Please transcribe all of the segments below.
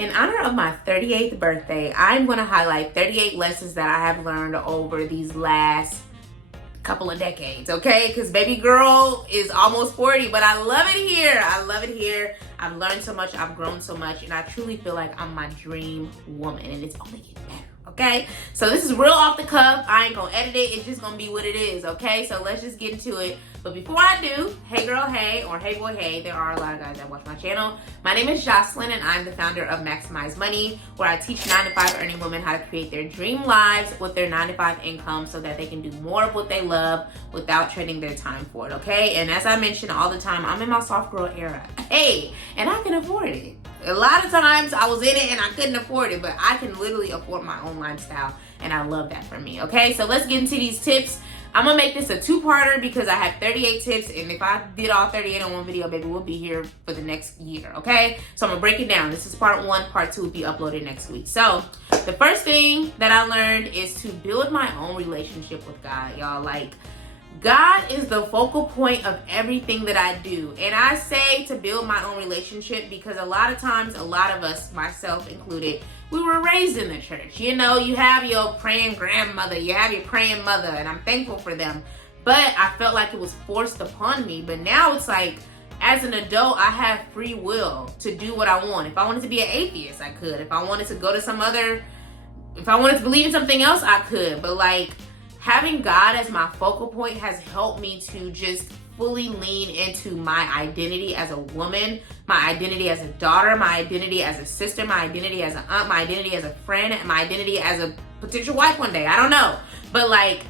In honor of my 38th birthday, I'm going to highlight 38 lessons that I have learned over these last couple of decades, okay? Because baby girl is almost 40, but I love it here. I love it here. I've learned so much, I've grown so much, and I truly feel like I'm my dream woman, and it's only getting better, okay? So this is real off the cuff. I ain't gonna edit it. It's just gonna be what it is, okay? So let's just get into it. But before I do, hey girl, hey, or hey boy, hey, there are a lot of guys that watch my channel. My name is Jocelyn, and I'm the founder of Maximize Money, where I teach 9-to-5 earning women how to create their dream lives with their 9-to-5 income so that they can do more of what they love without trading their time for it, okay? And as I mention all the time, I'm in my soft girl era. Hey, and I can afford it. A lot of times I was in it and I couldn't afford it, but I can literally afford my own lifestyle, and I love that for me, okay? So let's get into these tips. I'm gonna make this a two-parter because I have 38 tips, and if I did all 38 on one video, baby, we'll be here for the next year, okay? So I'm gonna break it down. This is part one. Part two will be uploaded next week. So the first thing that I learned is to build my own relationship with God, y'all. Like, God is the focal point of everything that I do. And I say to build my own relationship because a lot of times, a lot of us, myself included, we were raised in the church. You know, you have your praying grandmother, you have your praying mother, and I'm thankful for them. But I felt like it was forced upon me. But now it's like, as an adult, I have free will to do what I want. If I wanted to be an atheist, I could. If I wanted to go to if I wanted to believe in something else, I could. But like, having God as my focal point has helped me to just fully lean into my identity as a woman, my identity as a daughter, my identity as a sister, my identity as an aunt, my identity as a friend, and my identity as a potential wife one day. I don't know. But like,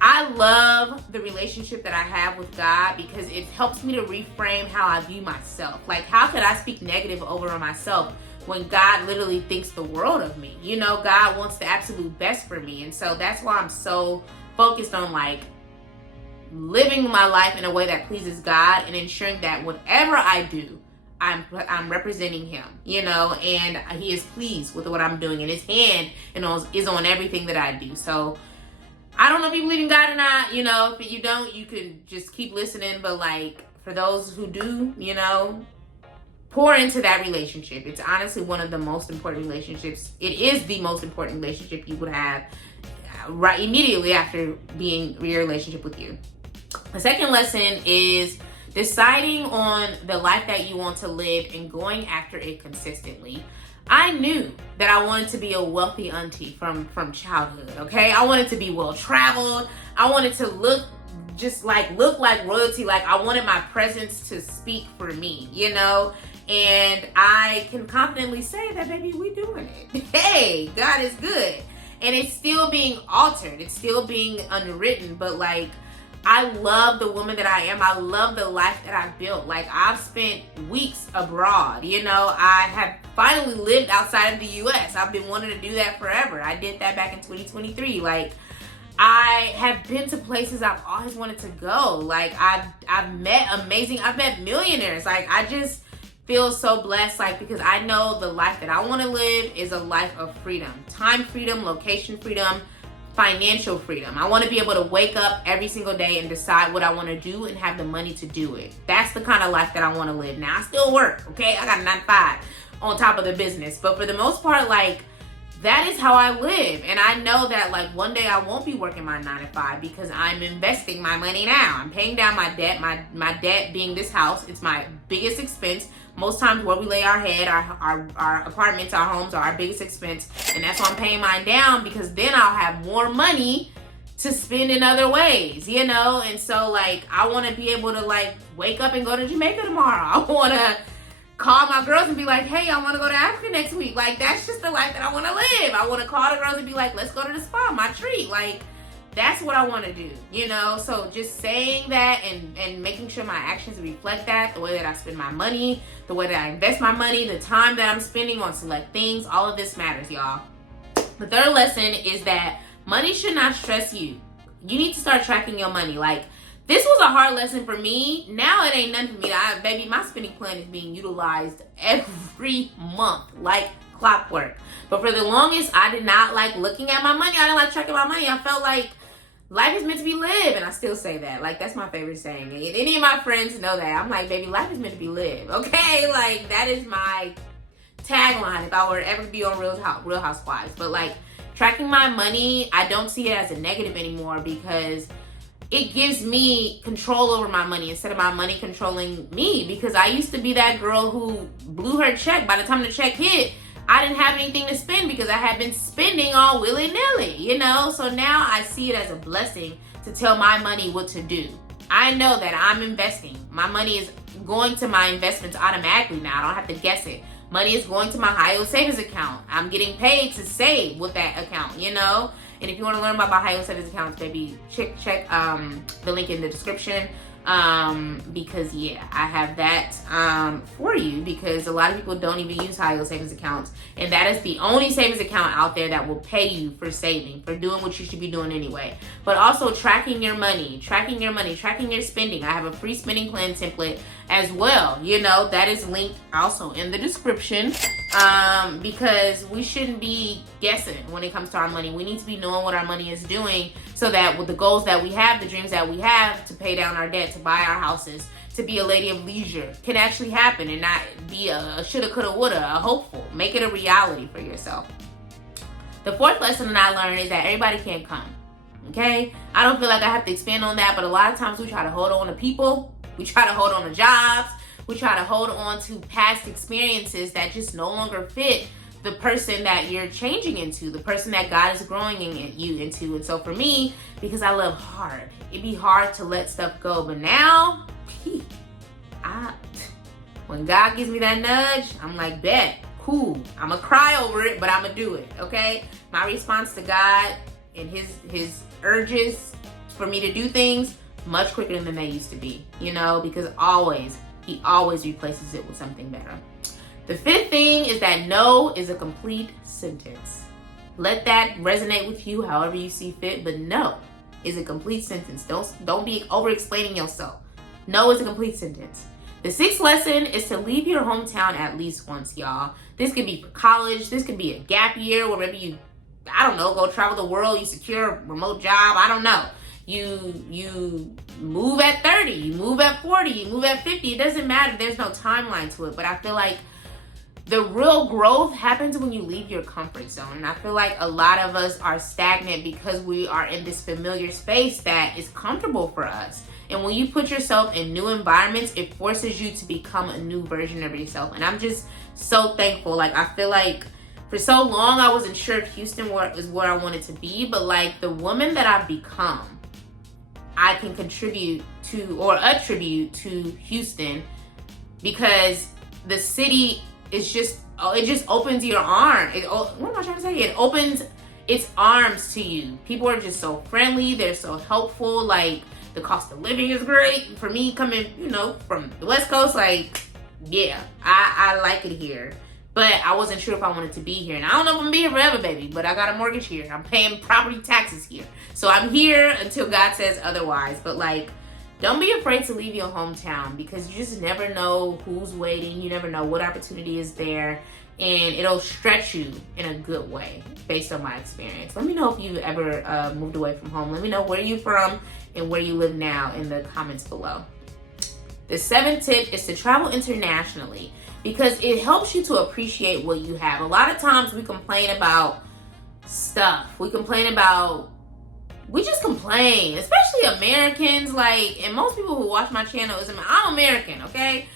I love the relationship that I have with God because it helps me to reframe how I view myself. Like, how could I speak negative over myself when God literally thinks the world of me? You know, God wants the absolute best for me. And so that's why I'm so focused on like living my life in a way that pleases God and ensuring that whatever I do, I'm representing him, you know, and he is pleased with what I'm doing, and his hand is on everything that I do. So I don't know if you believe in God or not, you know. If you don't, you can just keep listening. But like, for those who do, you know, pour into that relationship. It's honestly one of the most important relationships. It is the most important relationship you would have right immediately after being in your relationship with you. The second lesson is deciding on the life that you want to live and going after it consistently. I knew that I wanted to be a wealthy auntie from childhood, okay? I wanted to be well-traveled. I wanted to look like royalty. Like, I wanted my presence to speak for me, you know? And I can confidently say that, baby, we doing it. Hey, God is good. And it's still being altered. It's still being unwritten. But like, I love the woman that I am. I love the life that I've built. Like, I've spent weeks abroad. You know, I have finally lived outside of the U.S. I've been wanting to do that forever. I did that back in 2023. Like, I have been to places I've always wanted to go. Like, I've met millionaires. Like, I just feel so blessed, like, because I know the life that I want to live is a life of freedom. Time freedom, location freedom, financial freedom. I want to be able to wake up every single day and decide what I want to do and have the money to do it. That's the kind of life that I want to live. Now, I still work, okay? I got a 9-to-5 on top of the business. But for the most part, like, that is how I live. And I know that like one day I won't be working my 9-to-5 because I'm investing my money now. I'm paying down my debt. My debt being this house, it's my biggest expense. Most times where we lay our head, our apartments, our homes are our biggest expense. And that's why I'm paying mine down, because then I'll have more money to spend in other ways, you know? And so like, I want to be able to like wake up and go to Jamaica tomorrow. I want to call my girls and be like, hey, I want to go to Africa next week. Like, that's just the life that I want to live. I want to call the girls and be like, let's go to the spa, my treat. Like, that's what I want to do, you know? So just saying that and making sure my actions reflect that, the way that I spend my money, the way that I invest my money, the time that I'm spending on select things, all of this matters, y'all. The third lesson is that money should not stress you. You need to start tracking your money. Like, this was a hard lesson for me. Now it ain't nothing for me. Baby, my spending plan is being utilized every month, like clockwork. But for the longest, I did not like looking at my money. I didn't like tracking my money. I felt like life is meant to be lived. And I still say that. Like, that's my favorite saying. And any of my friends know that. I'm like, baby, life is meant to be lived. Okay? Like, that is my tagline if I were to ever be on Real Housewives. But like, tracking my money, I don't see it as a negative anymore because it gives me control over my money instead of my money controlling me. Because I used to be that girl who blew her check. By the time the check hit, I didn't have anything to spend because I had been spending all willy-nilly, you know? So now I see it as a blessing to tell my money what to do. I know that I'm investing. My money is going to my investments automatically now. I don't have to guess it. Money is going to my high yield savings account. I'm getting paid to save with that account, you know? And if you want to learn about my high yield savings accounts, baby, check the link in the description. Because yeah, I have that for you, because a lot of people don't even use high yield savings accounts, and that is the only savings account out there that will pay you for saving, for doing what you should be doing anyway. But also tracking your money, tracking your spending. I have a free spending plan template as well, you know, that is linked also in the description. Because we shouldn't be guessing when it comes to our money. We need to be knowing what our money is doing, so that with the goals that we have, the dreams that we have, to pay down our debt, to buy our houses, to be a lady of leisure, can actually happen and not be a shoulda, coulda, woulda, a hopeful. Make it a reality for yourself. The fourth lesson that I learned is that everybody can't come, okay? I don't feel like I have to expand on that, but a lot of times we try to hold on to people. We try to hold on to jobs. We try to hold on to past experiences that just no longer fit the person that you're changing into, the person that God is growing you into. And so for me, because I love hard, it'd be hard to let stuff go. But now, when God gives me that nudge, I'm like, bet, cool. I'm gonna cry over it, but I'm gonna do it, okay? My response to God and his urges for me to do things much quicker than they used to be, you know, because he always replaces it with something better. The fifth thing is that no is a complete sentence. Let that resonate with you however you see fit, but no is a complete sentence. Don't be over-explaining yourself. No is a complete sentence. The sixth lesson is to leave your hometown at least once, y'all. This could be for college. This could be a gap year where maybe you, I don't know, go travel the world, you secure a remote job, I don't know. You move at 30, you move at 40, you move at 50. It doesn't matter. There's no timeline to it. But I feel like the real growth happens when you leave your comfort zone. And I feel like a lot of us are stagnant because we are in this familiar space that is comfortable for us. And when you put yourself in new environments, it forces you to become a new version of yourself. And I'm just so thankful. Like, I feel like for so long, I wasn't sure if Houston is where I wanted to be. But like, the woman that I've become, I can contribute to or attribute to Houston, because the city is just, it just opens your arm. What am I trying to say? It opens its arms to you. People are just so friendly. They're so helpful. Like, the cost of living is great. For me, coming, you know, from the West Coast, like, yeah, I like it here. But I wasn't sure if I wanted to be here. And I don't know if I'm gonna be here forever, baby, but I got a mortgage here. I'm paying property taxes here. So I'm here until God says otherwise. But like, don't be afraid to leave your hometown, because you just never know who's waiting. You never know what opportunity is there. And it'll stretch you in a good way based on my experience. Let me know if you ever moved away from home. Let me know where you're from and where you live now in the comments below. The seventh tip is to travel internationally, because it helps you to appreciate what you have. A lot of times we complain about stuff. We just complain, especially Americans. Like, and most people who watch my channel, I'm American, okay?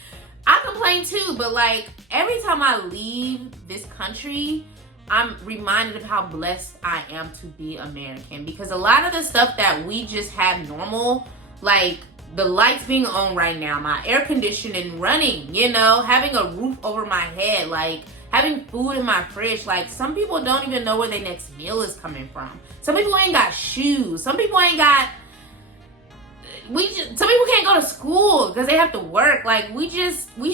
I complain too, but like, every time I leave this country, I'm reminded of how blessed I am to be American. Because a lot of the stuff that we just have normal, like the lights being on right now, my air conditioning running, you know, having a roof over my head, like having food in my fridge. Like, some people don't even know where their next meal is coming from. Some people ain't got shoes. Some people ain't got, some people can't go to school because they have to work. Like, we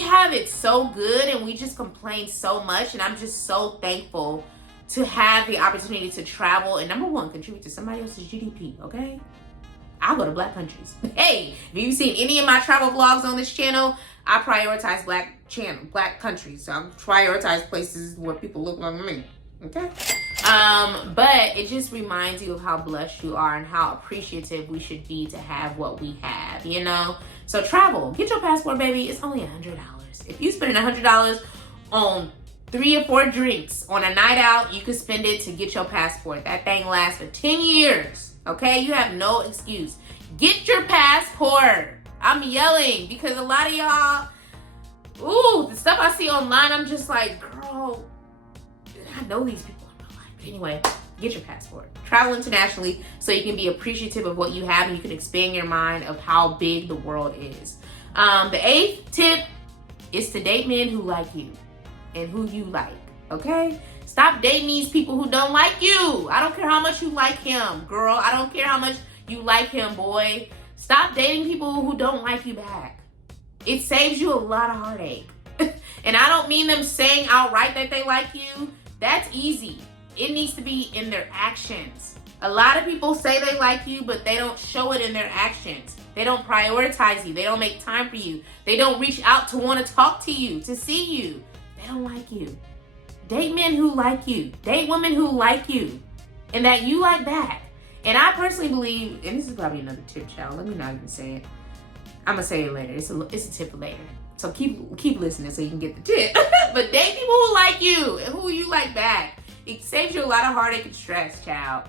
have it so good, and we just complain so much. And I'm just so thankful to have the opportunity to travel and, number one, contribute to somebody else's GDP, okay? I'll go to black countries. Hey, if you've seen any of my travel vlogs on this channel, I prioritize black countries. So I prioritize places where people look like me, okay? But it just reminds you of how blessed you are and how appreciative we should be to have what we have, you know? So travel, get your passport, baby. It's only $100. If you spend $100 on 3 or 4 drinks on a night out, you could spend it to get your passport. That thing lasts for 10 years. Okay? You have no excuse. Get your passport. I'm yelling because a lot of y'all, the stuff I see online, I'm just like, girl, I know these people in my life. But anyway, get your passport. Travel internationally so you can be appreciative of what you have and you can expand your mind of how big the world is. The 8th tip is to date men who like you and who you like, okay? Stop dating these people who don't like you. I don't care how much you like him, girl. I don't care how much you like him, boy. Stop dating people who don't like you back. It saves you a lot of heartache. And I don't mean them saying outright that they like you. That's easy. It needs to be in their actions. A lot of people say they like you, but they don't show it in their actions. They don't prioritize you. They don't make time for you. They don't reach out to want to talk to you, to see you. They don't like you. Date men who like you. Date women who like you. And that you like back. And I personally believe, and this is probably another tip, child. Let me not even say it. I'm going to say it later. It's a tip later. So keep listening so you can get the tip. But date people who like you and who you like back. It saves you a lot of heartache and stress, child.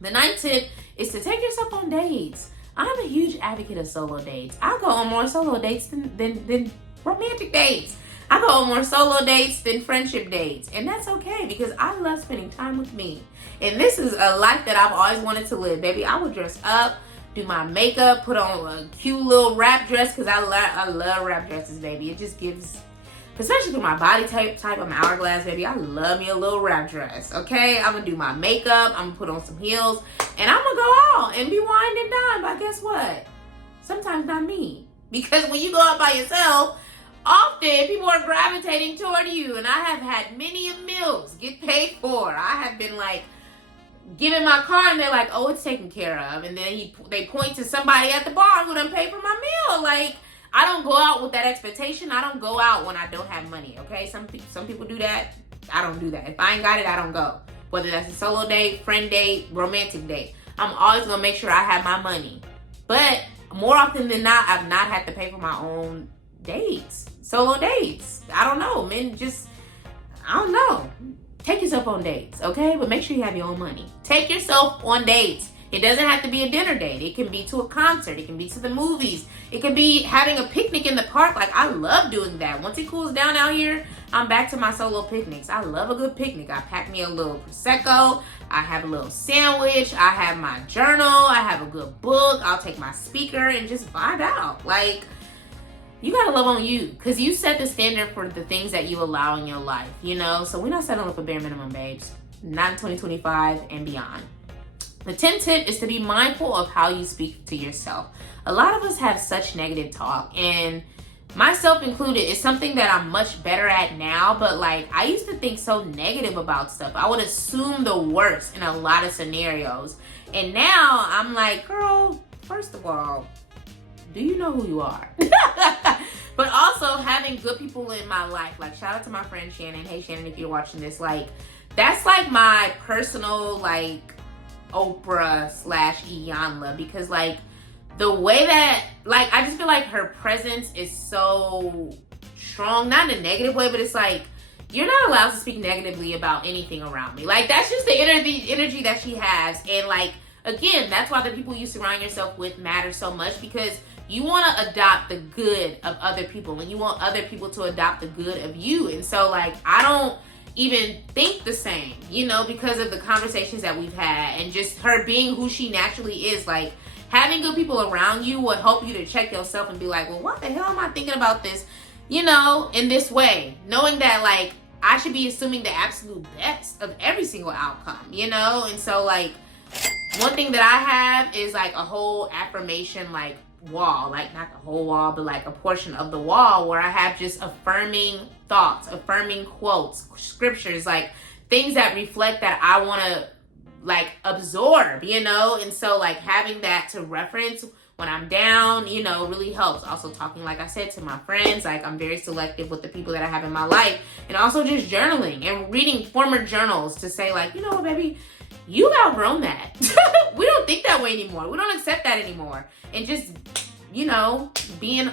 The 9th tip is to take yourself on dates. I'm a huge advocate of solo dates. I go on more solo dates than romantic dates. I go on more solo dates than friendship dates. And that's okay because I love spending time with me. And this is a life that I've always wanted to live, baby. I would dress up, do my makeup, put on a cute little wrap dress because I love wrap dresses, baby. It just gives, especially for my body type, I'm an hourglass, baby. I love me a little wrap dress, okay? I'm going to do my makeup. I'm going to put on some heels. And I'm going to go out and be wined and dined. But guess what? Sometimes not me. Because when you go out by yourself, often people are gravitating toward you. And I have had many meals get paid for. I have been like, giving my car and they're like, oh, it's taken care of. And then they point to somebody at the bar who done paid for my meal. Like, I don't go out with that expectation. I don't go out when I don't have money, okay? Some people do that. I don't do that. If I ain't got it, I don't go. Whether that's a solo date, friend date, romantic date. I'm always going to make sure I have my money. But more often than not, I've not had to pay for my own dates. Solo dates. I don't know. Men just, I don't know. Take yourself on dates, okay? But make sure you have your own money. Take yourself on dates. It doesn't have to be a dinner date. It can be to a concert. It can be to the movies. It can be having a picnic in the park. Like, I love doing that. Once it cools down out here, I'm back to my solo picnics. I love a good picnic. I pack me a little Prosecco. I have a little sandwich. I have my journal. I have a good book. I'll take my speaker and just vibe out. Like, you gotta love on you because you set the standard for the things that you allow in your life, you know? So we're not settling for bare minimum, babes. Not in 2025 and beyond. The 10th tip is to be mindful of how you speak to yourself. A lot of us have such negative talk, and myself included, it's something that I'm much better at now, but like I used to think so negative about stuff. I would assume the worst in a lot of scenarios. And now I'm like, girl, first of all, do you know who you are? But also having good people in my life. Like, shout out to my friend Shannon. Hey, Shannon, if you're watching this, like, that's like my personal, like, Oprah / Iyanla. Because, like, the way that, like, I just feel like her presence is so strong. Not in a negative way, but it's like, you're not allowed to speak negatively about anything around me. Like, that's just the energy that she has. And, like, again, that's why the people you surround yourself with matter so much, because you want to adopt the good of other people and you want other people to adopt the good of you. And so, like, I don't even think the same, you know, because of the conversations that we've had and just her being who she naturally is. Like, having good people around you will help you to check yourself and be like, well, what the hell am I thinking about this, you know, in this way? Knowing that, like, I should be assuming the absolute best of every single outcome, you know? And so, like, one thing that I have is, like, a whole affirmation, like, wall, like not the whole wall, but like a portion of the wall where I have just affirming thoughts, affirming quotes, scriptures, like things that reflect that I want to like absorb, you know? And so like having that to reference when I'm down, you know, really helps. Also talking, like I said, to my friends, like I'm very selective with the people that I have in my life, and also just journaling and reading former journals to say like, you know what, baby, you've outgrown that. We don't think that way anymore. We don't accept that anymore. And just, you know, being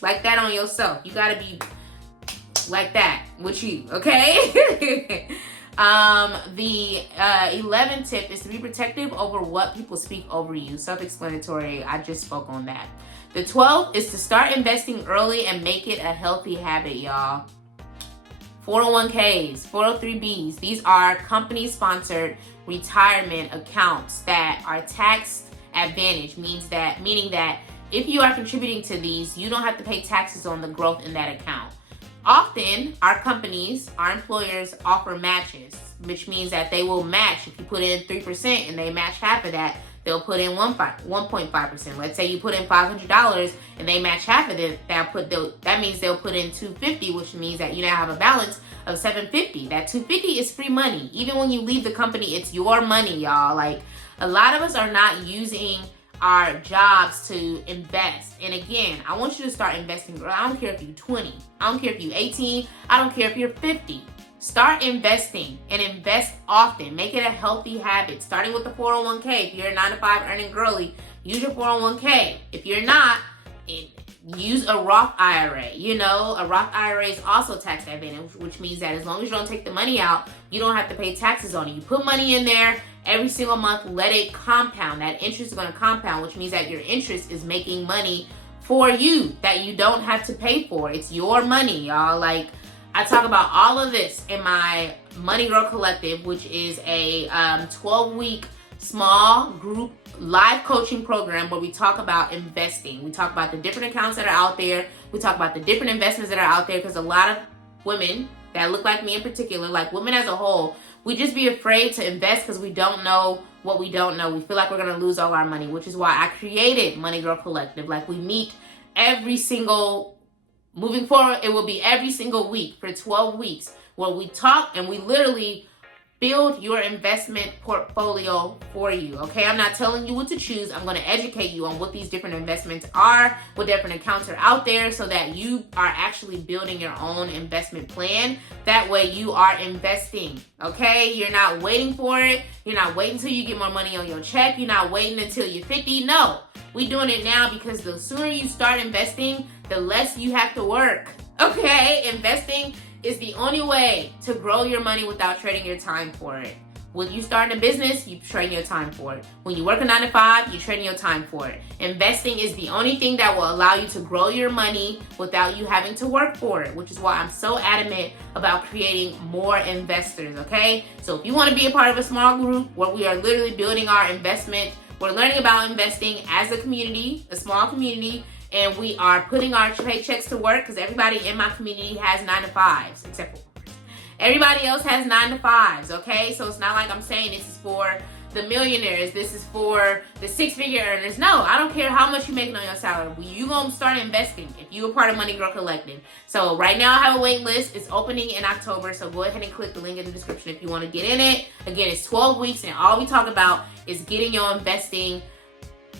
like that on yourself. You got to be like that. with you, okay? The 11th tip is to be protective over what people speak over you. Self-explanatory. I just spoke on that. The 12th is to start investing early and make it a healthy habit, y'all. 401ks, 403bs. These are company-sponsored retirement accounts that are tax advantage, meaning that if you are contributing to these, you don't have to pay taxes on the growth in that account. Often, our companies, our employers offer matches, which means that they will match. If you put in 3% and they match half of that, they'll put in 1.5%. Let's say you put in $500 and they match half of it. That means they'll put in $250, which means that you now have a balance of $750. That $250 is free money. Even when you leave the company, it's your money, y'all. Like, a lot of us are not using our jobs to invest. And again, I want you to start investing, girl. I don't care if you're 20. I don't care if you're 18. I don't care if you're 50. Start investing and invest often. Make it a healthy habit, starting with the 401k. If you're a 9-to-5 earning girly, use your 401k. If you're not, use a Roth IRA. You know, a Roth IRA is also tax advantage, which means that as long as you don't take the money out, you don't have to pay taxes on it. You put money in there every single month, let it compound. That interest is going to compound, which means that your interest is making money for you that you don't have to pay for. It's your money, y'all. Like, I talk about all of this in my Money Girl Collective, which is a 12-week small group live coaching program where we talk about investing. We talk about the different accounts that are out there. We talk about the different investments that are out there, because a lot of women that look like me in particular, like women as a whole, we just be afraid to invest because we don't know what we don't know. We feel like we're going to lose all our money, which is why I created Money Girl Collective. Like, we meet moving forward, it will be every single week for 12 weeks where we talk and we literally build your investment portfolio for you, okay? I'm not telling you what to choose. I'm going to educate you on what these different investments are, what different accounts are out there, so that you are actually building your own investment plan. That way you are investing, okay? You're not waiting for it. You're not waiting until you get more money on your check. You're not waiting until you're 50. No, we're doing it now, because the sooner you start investing, the less you have to work, okay? Investing is the only way to grow your money without trading your time for it. When you start a business, you trade your time for it. When you work a 9-to-5, you're trading your time for it. Investing is the only thing that will allow you to grow your money without you having to work for it, which is why I'm so adamant about creating more investors, okay? So if you want to be a part of a small group where we are literally building our investment, we're learning about investing as a community, a small community, and we are putting our paychecks to work, because everybody in my community has 9-to-5s, except for everybody else has 9-to-5s, okay? So it's not like I'm saying this is for the millionaires, this is for the 6-figure earners. No, I don't care how much you're making on your salary. You're going to start investing if you're a part of Money Girl Collective. So right now I have a wait list. It's opening in October, so go ahead and click the link in the description if you want to get in it. Again, it's 12 weeks, and all we talk about is getting your investing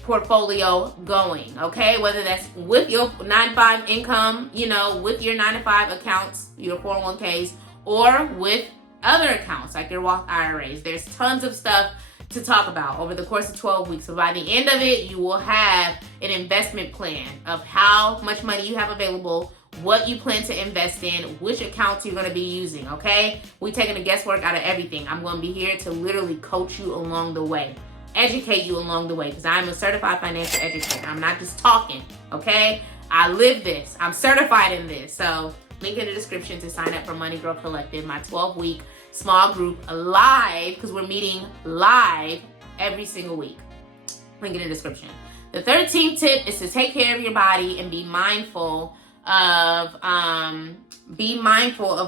portfolio going, okay? Whether that's with your 9-to-5 income, you know, with your 9-to-5 accounts, your 401ks, or with other accounts like your Roth IRAs. There's tons of stuff to talk about over the course of 12 weeks. So by the end of it, you will have an investment plan of how much money you have available, what you plan to invest in, which accounts you're going to be using, okay? We're taking the guesswork out of everything. I'm going to be here to literally coach you along the way, educate you along the way, because I'm a certified financial educator. I'm not just talking, okay? I live this. I'm certified in this. So link in the description to sign up for Money Girl Collective, my 12-week small group live, because we're meeting live every single week. Link in the description. The 13th tip is to take care of your body and be mindful of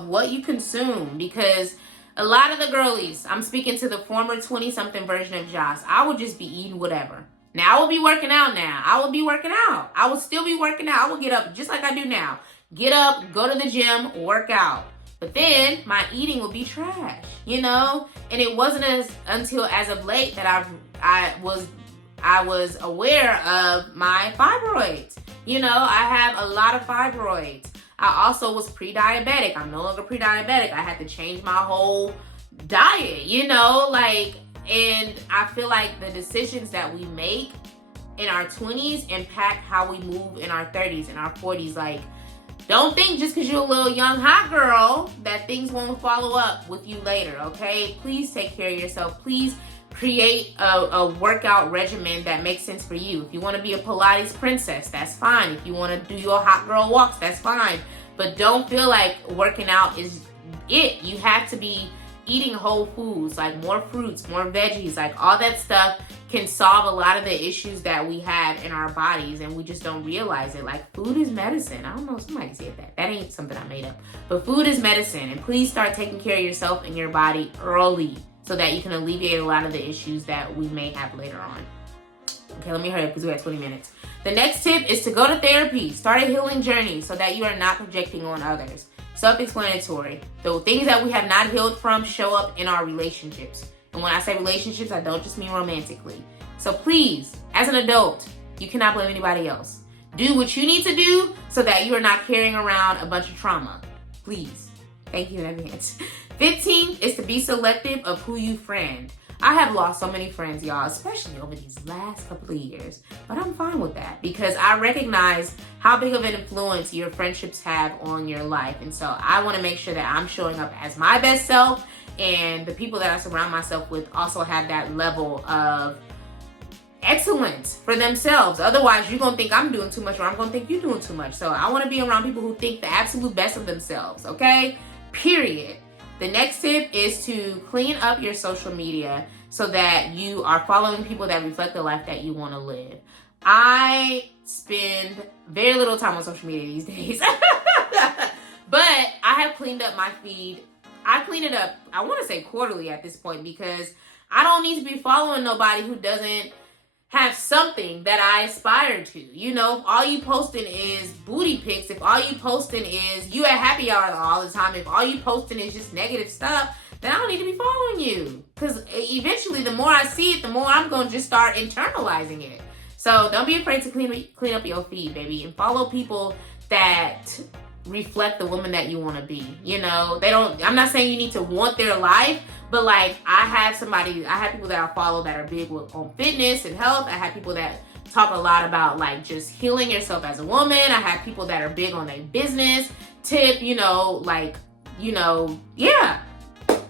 what you consume, because a lot of the girlies, I'm speaking to the former 20-something version of Joss, I would just be eating whatever. Now I will be working out now. I will be working out. I will still be working out. I will get up just like I do now. Get up, go to the gym, work out. But then my eating will be trash, you know? And it wasn't until as of late that I was aware of my fibroids. You know, I have a lot of fibroids. I also was pre-diabetic. I'm no longer pre-diabetic. I had to change my whole diet, you know, like, and I feel like the decisions that we make in our 20s impact how we move in our 30s and our 40s. Like, Don't think just because you're a little young hot girl that things won't follow up with you later, okay? Please take care of yourself. Please create a workout regimen that makes sense for you. If you want to be a Pilates princess, that's fine. If you want to do your hot girl walks, that's fine. But don't feel like working out is it. You have to be eating whole foods, like more fruits, more veggies, like all that stuff can solve a lot of the issues that we have in our bodies, and we just don't realize it. Like, food is medicine. I don't know, somebody said that. That ain't something I made up. But food is medicine, and please start taking care of yourself and your body early so that you can alleviate a lot of the issues that we may have later on. Okay, let me hurry up because we have 20 minutes. The next tip is to go to therapy. Start a healing journey so that you are not projecting on others. Self-explanatory. The things that we have not healed from show up in our relationships. And when I say relationships, I don't just mean romantically. So please, as an adult, you cannot blame anybody else. Do what you need to do so that you are not carrying around a bunch of trauma. Please. Thank you in advance. 15 is to be selective of who you friend. I have lost so many friends, y'all, especially over these last couple of years. But I'm fine with that because I recognize how big of an influence your friendships have on your life. And so I want to make sure that I'm showing up as my best self, and the people that I surround myself with also have that level of excellence for themselves. Otherwise, you're going to think I'm doing too much, or I'm going to think you're doing too much. So I want to be around people who think the absolute best of themselves, okay? Period. The next tip is to clean up your social media so that you are following people that reflect the life that you want to live. I spend very little time on social media these days, but I have cleaned up my feed. I clean it up, I want to say quarterly at this point, because I don't need to be following nobody who doesn't have something that I aspire to. You know, if all you posting is booty pics, if all you posting is you at happy hour all the time, if all you posting is just negative stuff, then I don't need to be following you. Because eventually, the more I see it, the more I'm going to just start internalizing it. So don't be afraid to clean up your feed, baby, and follow people that reflect the woman that you want to be. You know, I'm not saying you need to want their life, but like I have people that I follow that are big on fitness and health. I have people that talk a lot about like just healing yourself as a woman. I have people that are big on their business tip, yeah,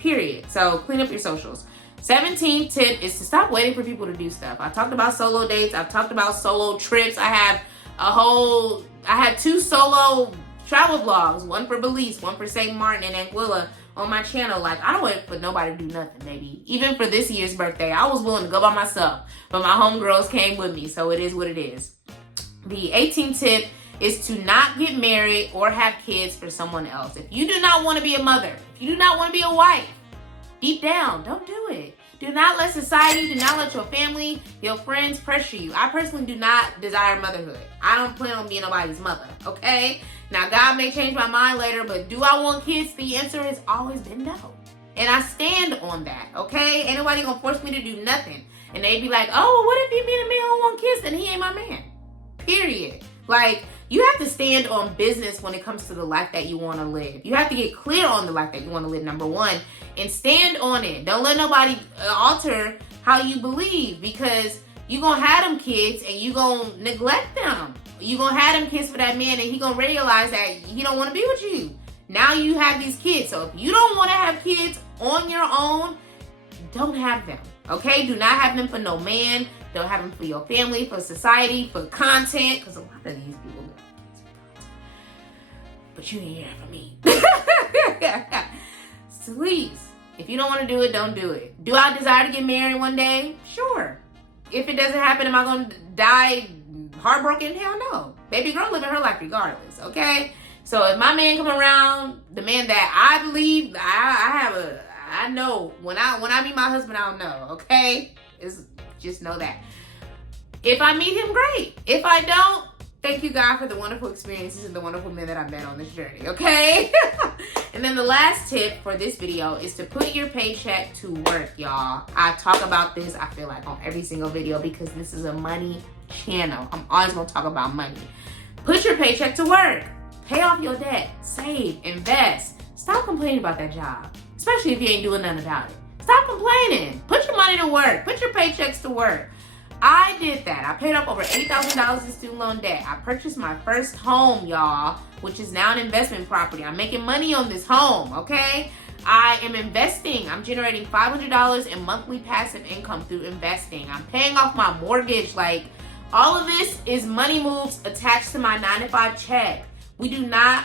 period. So clean up your socials. 17th tip is to stop waiting for people to do stuff. I talked about solo dates. I've talked about solo trips. I had 2 solo travel vlogs, one for Belize, one for St. Martin and Anguilla on my channel. Like, I don't wait for nobody to do nothing, baby. Even for this year's birthday, I was willing to go by myself, but my homegirls came with me, so it is what it is. The 18th tip is to not get married or have kids for someone else. If you do not want to be a mother, if you do not want to be a wife, deep down, don't do it. Do not let society, do not let your family, your friends pressure you. I personally do not desire motherhood. I don't plan on being nobody's mother, okay? Now, God may change my mind later, but do I want kids? The answer has always been no. And I stand on that, okay? Ain't nobody gonna force me to do nothing. And they be like, oh, what if you meet a man who want kids? Then he ain't my man. Period. Like, you have to stand on business when it comes to the life that you want to live. You have to get clear on the life that you want to live, number one, and stand on it. Don't let nobody alter how you believe, because you gonna have them kids and you gonna neglect them. You gonna have them kids for that man, and he gonna realize that he don't want to be with you. Now you have these kids. So if you don't want to have kids on your own, don't have them. Okay? Do not have them for no man. Don't have them for your family, for society, for content. Because a lot of these people do. But you ain't here for me. So please, if you don't want to do it, don't do it. Do I desire to get married one day? Sure. If it doesn't happen, am I going to die heartbroken? Hell no. Baby girl living her life regardless, okay? So if my man come around, the man that I believe, I know when I meet my husband, I'll know, okay? Just know that. If I meet him, great. If I don't, thank you, God, for the wonderful experiences and the wonderful men that I've met on this journey, okay? And then the last tip for this video is to put your paycheck to work, y'all. I talk about this, I feel like, on every single video because this is a money channel. I'm always going to talk about money. Put your paycheck to work. Pay off your debt. Save. Invest. Stop complaining about that job, especially if you ain't doing nothing about it. Stop complaining. Put your money to work. Put your paychecks to work. I did that. I paid off over $8,000 in student loan debt. I purchased my first home, y'all, which is now an investment property. I'm making money on this home, okay? I am investing. I'm generating $500 in monthly passive income through investing. I'm paying off my mortgage. Like, all of this is money moves attached to my 9-to-5 check. We do not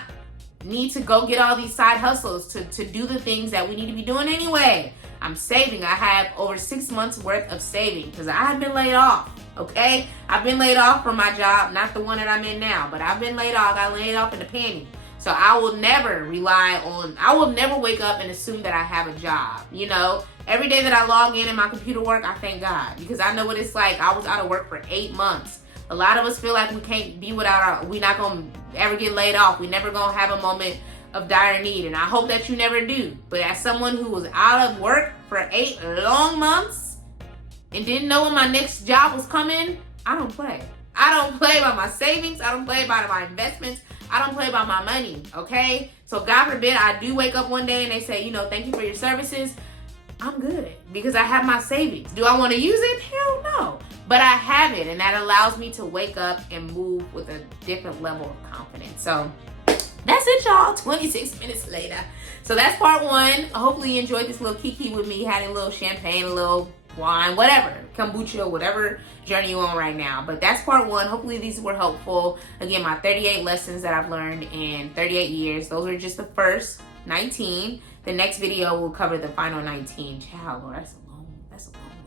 need to go get all these side hustles to do the things that we need to be doing anyway. I'm saving. I have over 6 months worth of saving because I have been laid off, okay? I've been laid off from my job, not the one that I'm in now, but I've been laid off. I got laid off in the penny. So I will never I will never wake up and assume that I have a job, you know? Every day that I log in my computer work, I thank God because I know what it's like. I was out of work for 8 months. A lot of us feel like we can't be without we're not going to ever get laid off. We never going to have a moment of dire need, and I hope that you never do. But as someone who was out of work for 8 long months and didn't know when my next job was coming, I don't play. I don't play by my savings. I don't play by my investments. I don't play by my money, okay? So God forbid I do wake up one day and they say, you know, thank you for your services. I'm good because I have my savings. Do I want to use it? Hell no. But I have it, and that allows me to wake up and move with a different level of confidence. So that's it, y'all. 26 minutes later. So that's part one. Hopefully you enjoyed this little kiki with me, having a little champagne, a little wine, whatever, kombucha, whatever journey you're on right now. But that's part one. Hopefully these were helpful. Again, my 38 lessons that I've learned in 38 years. Those are just the first 19. The next video will cover the final 19. Child, Lord, that's a long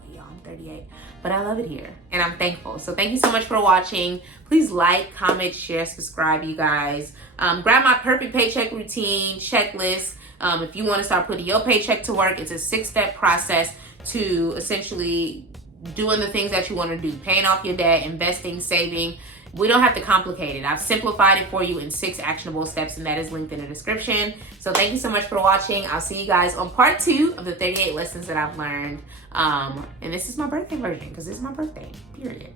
way, y'all. I'm 38. But I love it here, and I'm thankful. So thank you so much for watching. Please like, comment, share, subscribe, you guys. Grab my perfect paycheck routine checklist. If you want to start putting your paycheck to work, it's a 6-step process to essentially doing the things that you want to do. Paying off your debt, investing, saving. We don't have to complicate it. I've simplified it for you in 6 actionable steps, and that is linked in the description. So thank you so much for watching. I'll see you guys on part 2 of the 38 lessons that I've learned. And this is my birthday version because it's my birthday, period.